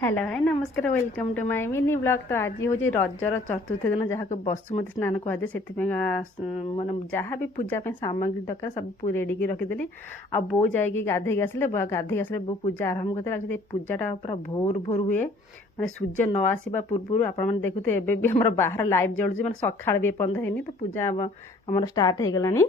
Hello hi नमस्कार welcome to my mini blog. तो आज हूँ रजर चतुर्थ दिन जहाँ को बसुमती स्नान कहुए से मैंने जहाँ भी पूजा सामग्री दरकार सब रेडी की रखीदी। आ बो जाकि गाधे आसिले गाधे बो पूजा आरंभ करते पूजाटा पूरा भोर भोर हुए मैंने सूर्य न आसवा पूर्व आप देखुते एवं भी आम बाहर लाइट जलुची मैंने सका भी एपर्त है तो पूजा आम स्टार्ट हो गलानी।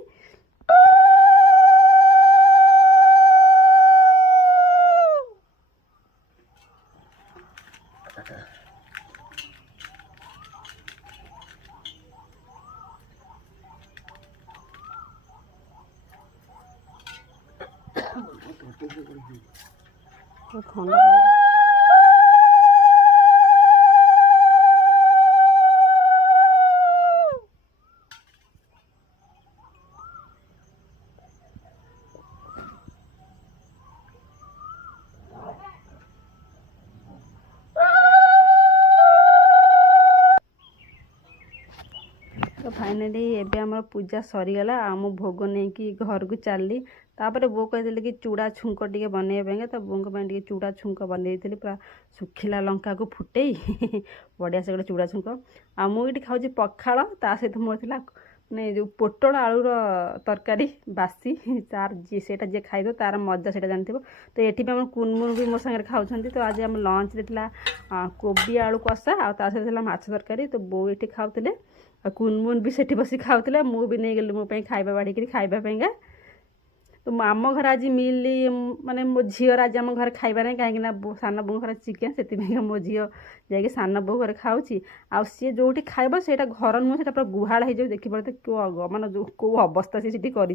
तो फाइनाली एबे आम पूजा सरीगला आम भोग नहीं कि घर को चलली। तापर बो कहते कि चूड़ा छुंक टे बनवाई तो बों टे चूड़ा छुंक बनई पूरा सुखिला लंका को फुटे बढ़िया से गोटे चूड़ा छुंक आ मुझे खाऊँ पखाड़ ता सहित मोर था माने जो पोटल आलूर तरकारी बासी तार जी से जी खाइद तार मजा से जानते। तो ये आम कुनमुन भी मो सागर खाऊँ। तो आज आम लंच देता कोबी आलू कषा आ सहित माछ तरकारी। तो बो ये खाऊले कुनमुन भी सेठी बस खाऊला मु भी नहीं गली मोप खाଇବା बाढ़ी खावाई। तो आम घर आज मिली माने मो झीर आज आम घर खाइबा ना कहीं सान बो घर चिकेन से मो झी जा सान बो घर खाऊँ आ सी जो खाइब से घर नुह से पूरा गुहाड़ हो देखी पड़ते क्यों मान जो कौ अवस्था सी कर।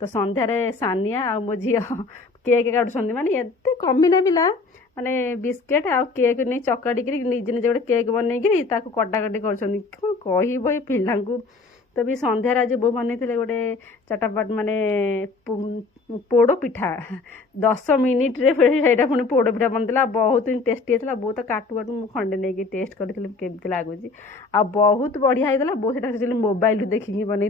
तो संध्यारे सानिया आ मो झी केक काटुंट माने एत कमिना पिला माने बिस्केट आ केक नहीं चकड़ी निजे निजे गोटे केक बनईकरी कटाकटी कर पिला। तो भी संध्यार आज बो बन गोटे चटापट माने पोड़ पिठा 10 मिनिट रे से पुणी पोड़ पिठा बनता बहुत ही टेस्टी होता। बो तो काटू काटू मुझे खंडे नहीं टेस्ट करी केमती लगुच आ बहुत बढ़िया होता। बो से मोबाइल देखिकी बनई।